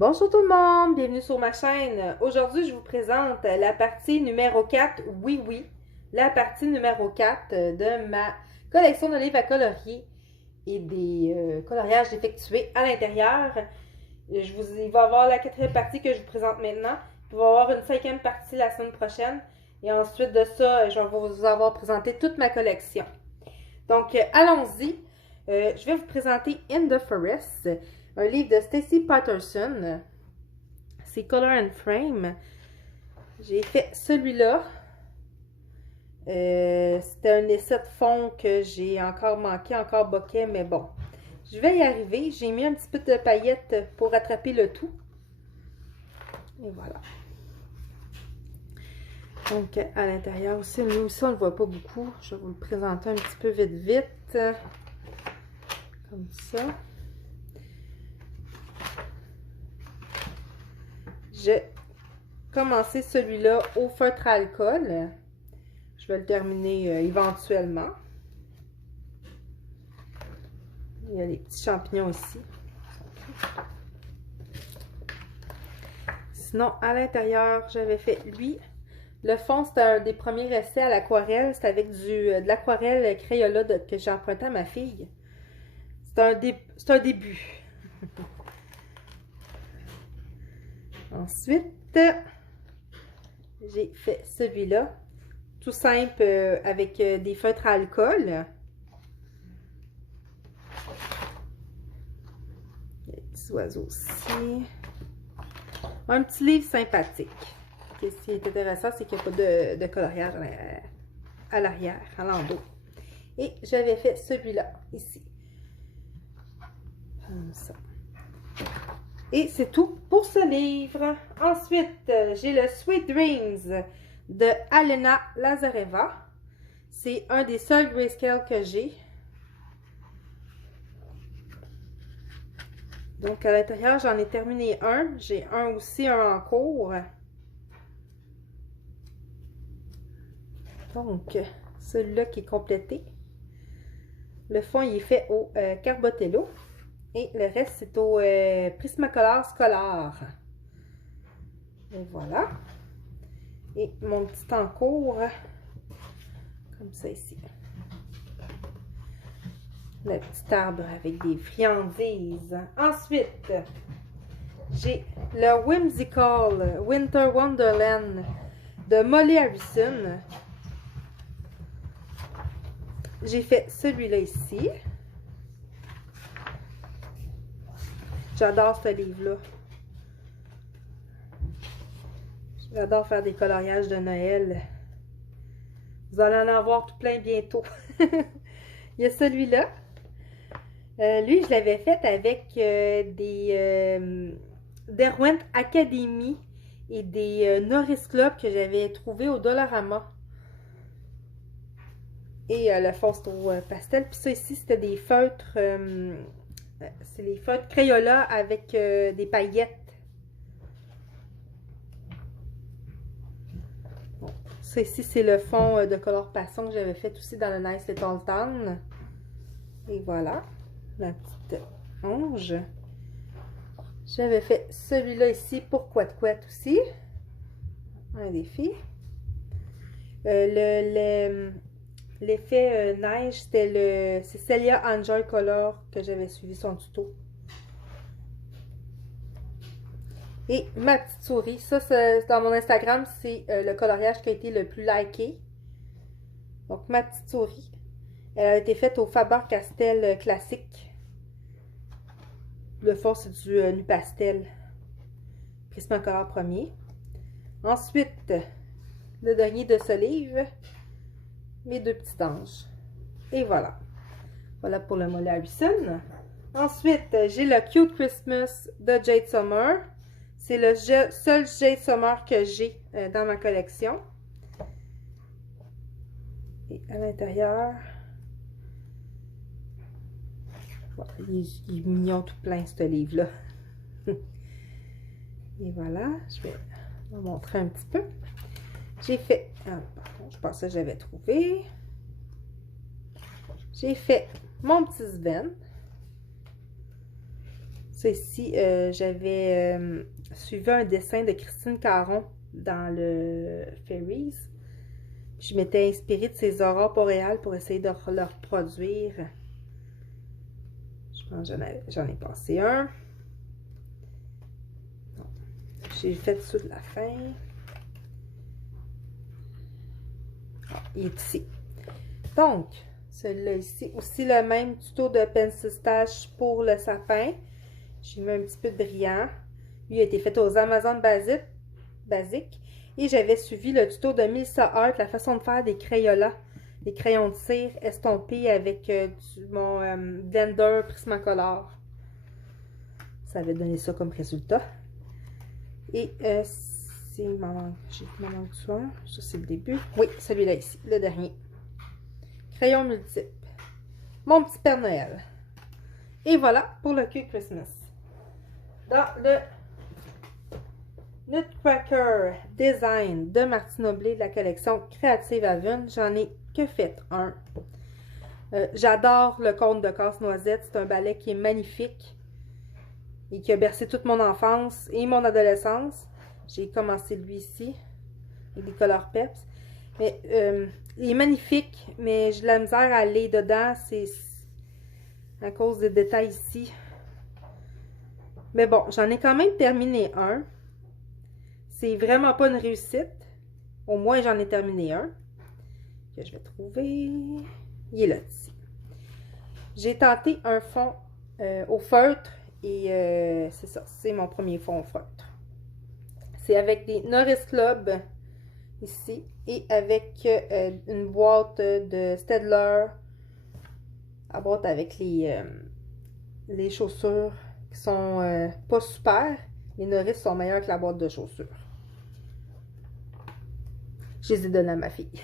Bonjour tout le monde, bienvenue sur ma chaîne. Aujourd'hui, je vous présente la partie numéro 4, oui oui, la partie numéro 4 de ma collection de livres à colorier et des coloriages effectués à l'intérieur. Il va y avoir la quatrième partie que je vous présente maintenant. Il va y avoir une cinquième partie la semaine prochaine. Et ensuite de ça, je vais vous avoir présenté toute ma collection. Donc, allons-y. Je vais vous présenter In the Forest, un livre de Stacy Patterson. C'est Color and Frame. J'ai fait celui-là. C'était un essai de fond que j'ai encore manqué, encore bokeh, mais bon. Je vais y arriver. J'ai mis un petit peu de paillettes pour rattraper le tout. Et voilà. Donc, à l'intérieur aussi, nous aussi, on ne le voit pas beaucoup. Je vais vous le présenter un petit peu vite. Comme ça. J'ai commencé celui-là au feutre à alcool. Je vais le terminer éventuellement. Il y a les petits champignons ici. Sinon, à l'intérieur, j'avais fait lui. Le fond, c'était un des premiers essais à l'aquarelle. C'était avec de l'aquarelle Crayola que j'ai emprunté à ma fille. C'est un début. Ensuite, j'ai fait celui-là. Tout simple avec des feutres à alcool. Les petits oiseaux aussi. Un petit livre sympathique. Ce qui est intéressant, c'est qu'il n'y a pas de coloriage à l'arrière, à l'endos. Et j'avais fait celui-là, ici. Comme ça. Et c'est tout pour ce livre. Ensuite, j'ai le Sweet Dreams de Alena Lazareva. C'est un des seuls grayscale que j'ai. Donc, à l'intérieur, j'en ai terminé un. J'ai un en cours. Donc, celui-là qui est complété. Le fond, il est fait au Carbotello. Et le reste, c'est au Prismacolor Scholar. Et voilà. Et mon petit encours, comme ça ici. Le petit arbre avec des friandises. Ensuite, j'ai le Whimsical Winter Wonderland de Molly Harrison. J'ai fait celui-là ici. J'adore ce livre-là. J'adore faire des coloriages de Noël. Vous allez en avoir tout plein bientôt. Il y a celui-là. Lui, je l'avais fait avec des Derwent Academy et des Norris Club que j'avais trouvé au Dollarama. Et le fond, c'est au pastel. Puis ça ici, c'était des feutres. C'est les feutres Crayola avec des paillettes. Bon, ça ici, c'est le fond de Color Passion que j'avais fait aussi dans le Nice Little Town. Et voilà, la petite onge. J'avais fait celui-là ici pour Quat aussi. Un défi. L'effet neige, c'est Celia Enjoy Color que j'avais suivi son tuto. Et ma petite souris, ça dans mon Instagram, c'est le coloriage qui a été le plus liké. Donc ma petite souris, elle a été faite au Faber-Castell classique. Le fond, c'est du nu pastel. Prismacolor premier. Ensuite, le dernier de ce livre, mes deux petits anges. Et voilà. Voilà pour le Molly Harrison. Ensuite, j'ai le Cute Christmas de Jade Summer. C'est le seul Jade Summer que j'ai dans ma collection. Et à l'intérieur, voilà, il est mignon tout plein ce livre-là. Et voilà, je vais vous montrer un petit peu. J'ai fait, je pensais que j'avais trouvé. J'ai fait mon petit Sven. Ça ici, j'avais suivi un dessin de Christine Caron dans le Fairies. Je m'étais inspirée de ses aurores boréales pour essayer de le reproduire. Je pense que j'en ai passé un. J'ai fait ça de la fin. Ah, il est ici. Donc, celui-là ici, aussi le même tuto de Pencil Stash pour le sapin. J'ai mis un petit peu de brillant. Lui a été fait aux Amazones basiques. Et j'avais suivi le tuto de Melissa Art, la façon de faire des Crayolas, des crayons de cire estompés avec mon blender Prismacolor. Ça avait donné ça comme résultat. Et il m'en manque ça. Ça, c'est le début. Oui, celui-là ici, le dernier. Crayon multiple. Mon petit Père Noël. Et voilà pour le Cute Christmas. Dans le Nutcracker Design de Martine Oblé de la collection Creative Haven, j'en ai que fait un. J'adore le conte de Casse-Noisette. C'est un ballet qui est magnifique et qui a bercé toute mon enfance et mon adolescence. J'ai commencé lui ici, avec des Color Peps. Mais il est magnifique, mais j'ai de la misère à aller dedans. C'est à cause des détails ici. Mais bon, j'en ai quand même terminé un. C'est vraiment pas une réussite. Au moins, j'en ai terminé un. Que je vais trouver. Il est là, ici. J'ai tenté un fond au feutre. Et c'est ça, c'est mon premier fond au feutre. C'est avec des Norris Club ici. Et avec une boîte de Staedtler. La boîte avec les chaussures qui sont pas super. Les Norris sont meilleurs que la boîte de chaussures. Je les ai donnés à ma fille.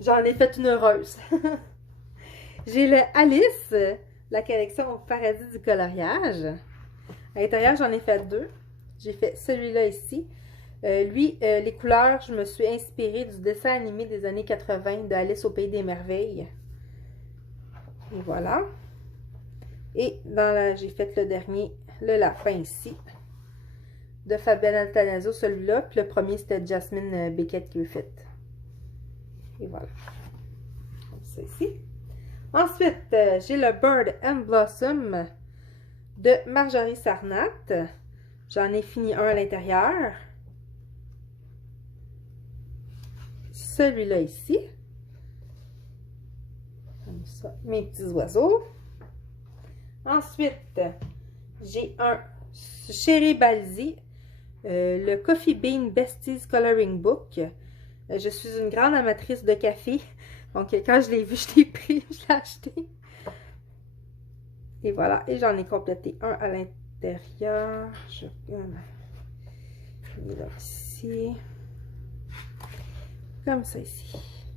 J'en ai fait une heureuse. J'ai le Alice, la collection Paradis du coloriage. À l'intérieur, j'en ai fait deux. J'ai fait celui-là ici. Les couleurs, je me suis inspirée du dessin animé des années 80 de Alice au Pays des Merveilles. Et voilà. Et j'ai fait le dernier, le lapin ici, de Fabienne Altanazzo, celui-là. Puis le premier, c'était Jasmine Beckett qui l'a fait. Et voilà. Ça ici. Ensuite, j'ai le Bird and Blossom de Marjorie Sarnat. J'en ai fini un à l'intérieur. Celui-là ici. Comme ça, mes petits oiseaux. Ensuite, j'ai un Chéri Balzi, le Coffee Bean Besties Coloring Book. Je suis une grande amatrice de café. Donc, quand je l'ai vu, je l'ai pris, je l'ai acheté. Et voilà. Et j'en ai complété un à l'intérieur. Je mets là ici. Comme ça ici.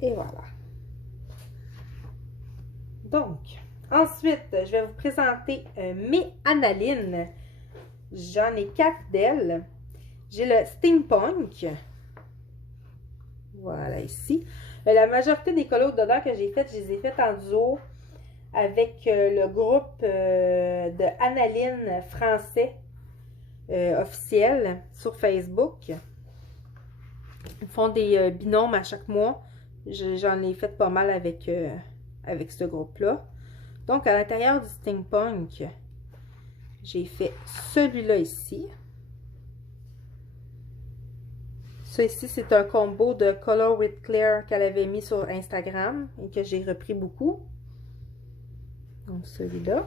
Et voilà. Donc, ensuite, je vais vous présenter mes Annalines. J'en ai 4 d'elles. J'ai le Steampunk. Voilà, ici. La majorité des colos dedans que j'ai faites, je les ai faites en duo avec le groupe de Annaline français officiel sur Facebook. Ils font des binômes à chaque mois. J'en ai fait pas mal avec ce groupe-là. Donc, à l'intérieur du Steampunk, j'ai fait celui-là ici. Ça ici, c'est un combo de Color with Claire qu'elle avait mis sur Instagram et que j'ai repris beaucoup. Donc, celui-là.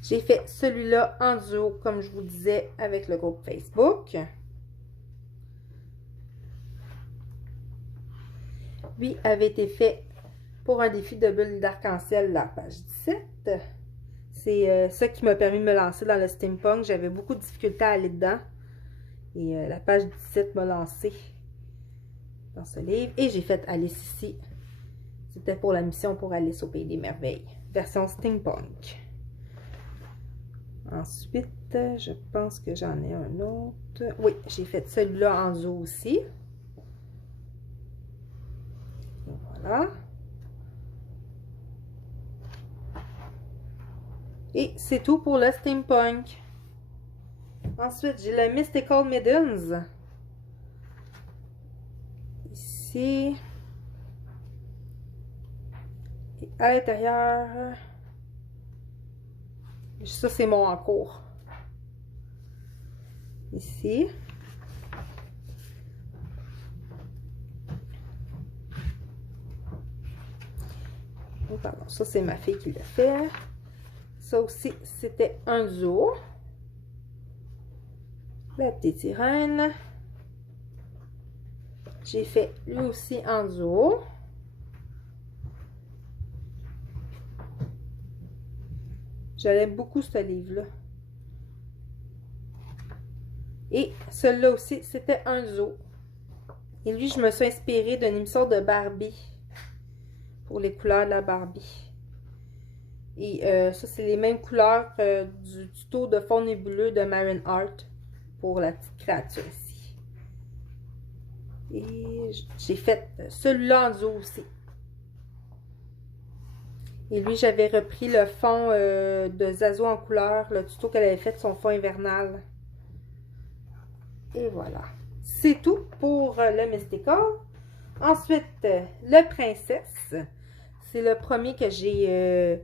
J'ai fait celui-là en duo, comme je vous disais, avec le groupe Facebook. Lui avait été fait pour un défi de bulles d'arc-en-ciel, la page 17. C'est ça qui m'a permis de me lancer dans le steampunk. J'avais beaucoup de difficultés à aller dedans. Et la page 17 m'a lancé dans ce livre. Et j'ai fait Alice ici. C'était pour la mission pour Alice au Pays des Merveilles. Version steampunk. Ensuite, je pense que j'en ai un autre. Oui, j'ai fait celui-là en zoo aussi. Voilà. Et c'est tout pour le steampunk. Ensuite, j'ai le Mystical Middens. Ici. Et à l'intérieur, ça c'est mon en cours. Ici. Oh, pardon, ça c'est ma fille qui l'a fait. Ça aussi, c'était un zoo. La petite sirène. J'ai fait lui aussi en zoo. J'aime beaucoup ce livre-là. Et celui-là aussi, c'était un zoo. Et lui, je me suis inspirée d'une émission de Barbie. Pour les couleurs de la Barbie. Et ça, c'est les mêmes couleurs du tuto de fond nébuleux de Marin Art. Pour la petite créature ici. Et j'ai fait celui-là en zoo aussi. Et lui, j'avais repris le fond de Zazo en couleur, le tuto qu'elle avait fait, son fond hivernal. Et voilà. C'est tout pour le Mystical. Ensuite, le Princesse. C'est le premier que j'ai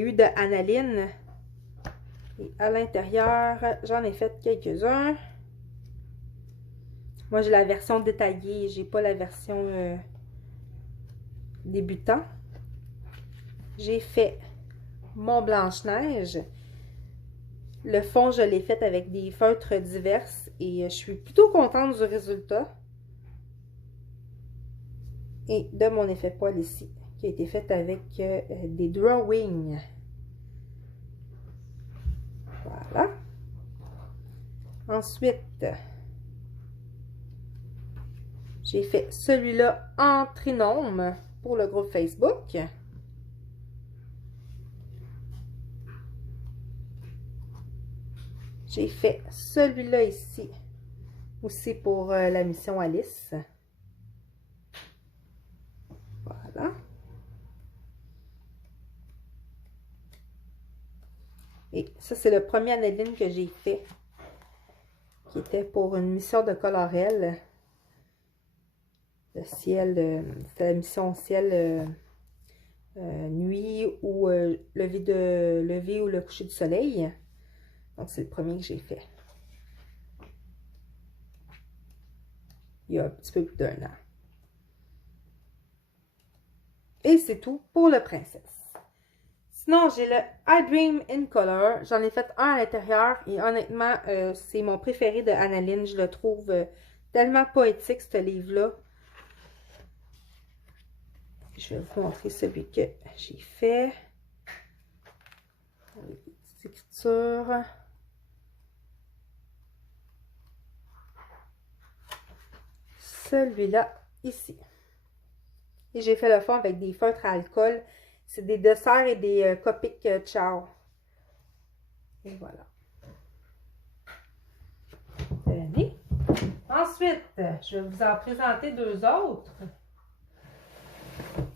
eu de Annaline. Et à l'intérieur, j'en ai fait quelques-uns. Moi, j'ai la version détaillée. J'ai pas la version débutant. J'ai fait mon Blanche-Neige. Le fond, je l'ai fait avec des feutres divers et je suis plutôt contente du résultat. Et de mon effet poil ici, qui a été fait avec des drawings. Voilà. Ensuite, j'ai fait celui-là en trinôme pour le groupe Facebook. J'ai fait celui-là ici, aussi pour la mission Alice. Voilà. Et ça, c'est le premier Annaline que j'ai fait, qui était pour une mission de colorel. Le ciel, c'était la mission ciel nuit ou lever ou le coucher du soleil. Donc, c'est le premier que j'ai fait. Il y a un petit peu plus d'1 an. Et c'est tout pour le Princesse. Sinon, j'ai le I Dream in Color. J'en ai fait un à l'intérieur et honnêtement, c'est mon préféré de Annaline. Je le trouve tellement poétique, ce livre-là. Je vais vous montrer celui que j'ai fait. Avec des petites écritures. Celui-là, ici. Et j'ai fait le fond avec des feutres à alcool. C'est des desserts et des Copic Ciao. Et voilà. Tenez. Ensuite, je vais vous en présenter deux autres.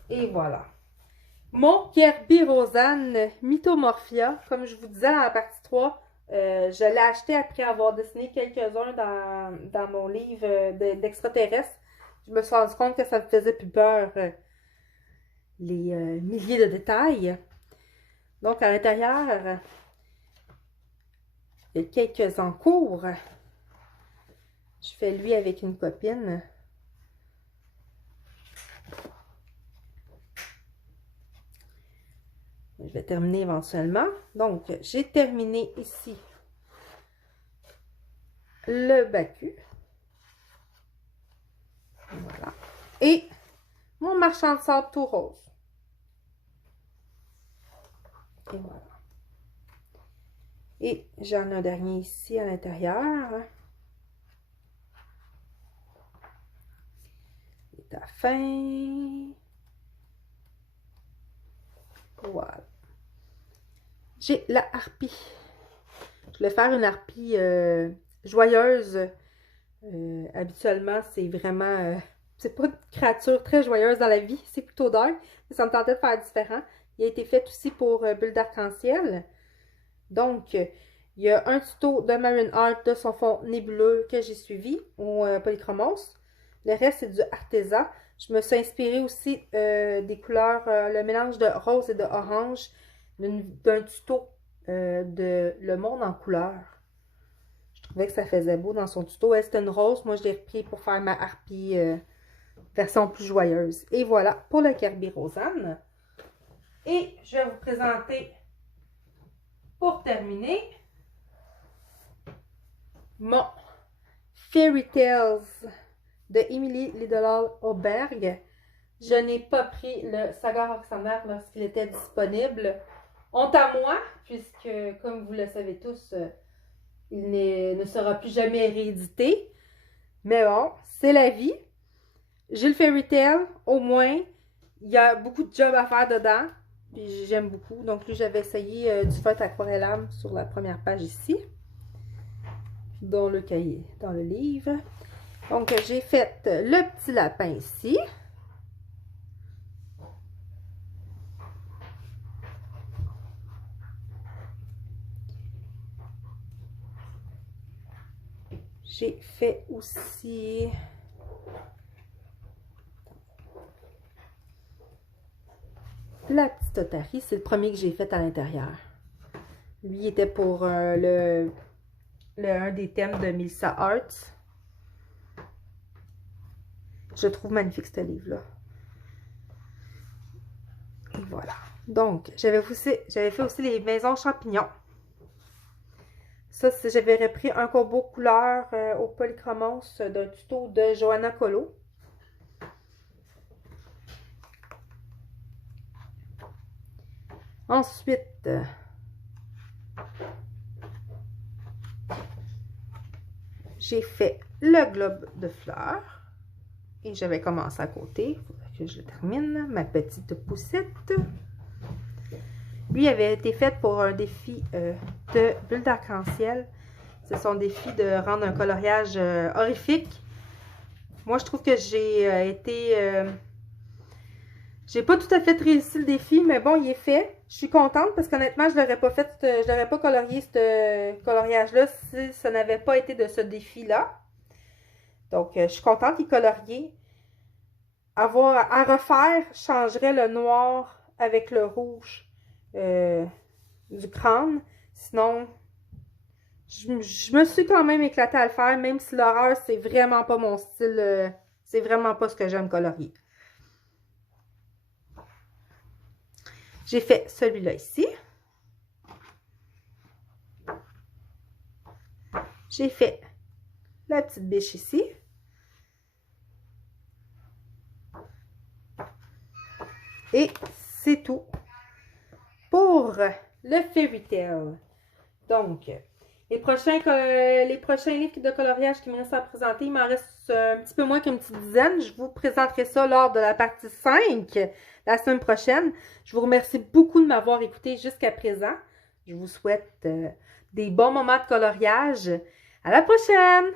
Et voilà. Mon Kirby Rosanne Mythomorphia. Comme je vous disais dans la partie 3, je l'ai acheté après avoir dessiné quelques-uns dans mon livre d'extraterrestres. Je me suis rendu compte que ça me faisait plus peur les milliers de détails. Donc, à l'intérieur, il y a quelques encours. Je fais lui avec une copine. Je vais terminer éventuellement. Donc, j'ai terminé ici le Baku. Voilà. Et mon marchand de sable tout rose. Et voilà. Et j'en ai un dernier ici à l'intérieur. Il est à la fin. Voilà. J'ai la harpie. Je voulais faire une harpie joyeuse. Habituellement, c'est vraiment c'est pas une créature très joyeuse dans la vie, c'est plutôt dark. Mais ça me tentait de faire différent. Il a été fait aussi pour Bulle d'arc-en-ciel. Donc, il y a un tuto de Marine Art de son fond nébuleux que j'ai suivi au Polychromos. Le reste, c'est du Arteza. Je me suis inspirée aussi des couleurs, le mélange de rose et de orange d'un tuto de Le Monde en couleurs. Je trouvais que ça faisait beau dans son tuto. Elle, c'était une rose. Moi, je l'ai repris pour faire ma harpie version plus joyeuse. Et voilà pour le Kerby Rosanne. Et je vais vous présenter, pour terminer, mon Fairy Tales de Emily Lidl Auberg. Je n'ai pas pris le Saga Roxaner lorsqu'il était disponible. Honte à moi, puisque, comme vous le savez tous, il ne sera plus jamais réédité. Mais bon, c'est la vie. J'ai le Fairy Tail, au moins. Il y a beaucoup de job à faire dedans. Puis j'aime beaucoup. Donc lui, j'avais essayé du feutre aquarellable sur la première page ici. Dans le cahier, dans le livre. Donc j'ai fait le petit lapin ici. J'ai fait aussi la petite otarie. C'est le premier que j'ai fait à l'intérieur. Lui était pour un des thèmes de Melissa Arts. Je trouve magnifique ce livre-là. Voilà. Donc, j'avais fait aussi les maisons champignons. Ça, j'avais repris un combo couleur au Polychromos d'un tuto de Johanna Colo. Ensuite, j'ai fait le globe de fleurs. Et j'avais commencé à côté. Il faudrait que je le termine. Ma petite poussette. Lui avait été fait pour un défi de Bulle d'arc-en-ciel. C'est son défi de rendre un coloriage horrifique. Moi, je trouve que j'ai pas tout à fait réussi le défi, mais bon, il est fait. Je suis contente parce qu'honnêtement, je l'aurais pas colorié ce coloriage-là si ça n'avait pas été de ce défi-là. Donc, je suis contente qu'il est colorié. À refaire, je changerais le noir avec le rouge du crâne. Sinon, je me suis quand même éclatée à le faire, même si l'horreur, c'est vraiment pas mon style. C'est vraiment pas ce que j'aime colorier. J'ai fait celui-là ici. J'ai fait la petite biche ici. Et c'est tout pour le Fairy Tail. Donc, les prochains livres de coloriage qui me restent à présenter, il m'en reste un petit peu moins qu'une petite dizaine. Je vous présenterai ça lors de la partie 5 la semaine prochaine. Je vous remercie beaucoup de m'avoir écouté jusqu'à présent. Je vous souhaite des bons moments de coloriage. À la prochaine!